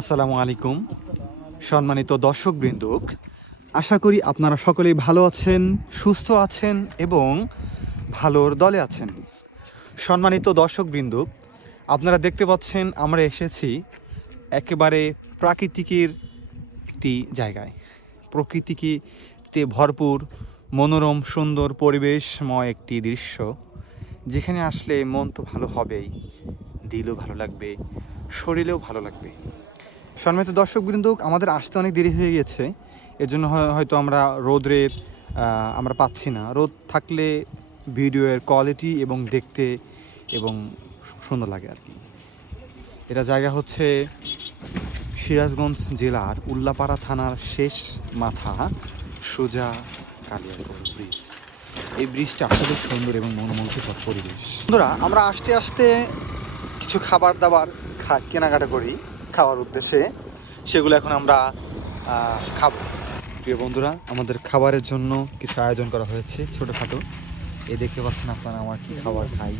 আসসালামু আলাইকুম সম্মানিত দর্শকবৃন্দ, আশা করি আপনারা সকলেই ভালো আছেন, সুস্থ আছেন এবং ভালোর দলে আছেন। সম্মানিত দর্শকবৃন্দ, আপনারা দেখতে পাচ্ছেন আমরা এসেছি একেবারে প্রাকৃতিকের একটি জায়গায়, প্রকৃতিতে ভরপুর মনোরম সুন্দর পরিবেশময় একটি দৃশ্য, যেখানে আসলে মন তো ভালো হবেই, দিলও ভালো লাগবে, শরীরেও ভালো লাগবে। সম্মানিত দর্শকবৃন্দ, আমাদের আসতে অনেক দেরি হয়ে গেছে, এর জন্য হয়তো আমরা রোদ্রের আমরা পাচ্ছি না। রোদ থাকলে ভিডিওর কোয়ালিটি এবং দেখতে এবং সুন্দর লাগে আর কি। এটা জায়গা হচ্ছে সিরাজগঞ্জ জেলার উল্লাপাড়া থানার শেষ মাথা সোজা কালিয়াকৈর ব্রিজ। এই ব্রিজটা আসলে সুন্দর এবং মনোমুগ্ধকর পরিবেশ। বন্ধুরা, আমরা আসতে আসতে কিছু খাবার দাবার কেনাকাটা করি খাওয়ার উদ্দেশ্যে, সেগুলো এখন আমরা খাবো। প্রিয় বন্ধুরা, আমাদের খাবারের জন্য কিছু আয়োজন করা হয়েছে ছোটোখাটো। এ দেখতে পাচ্ছেন আপনারা আমার কি খাবার খাই।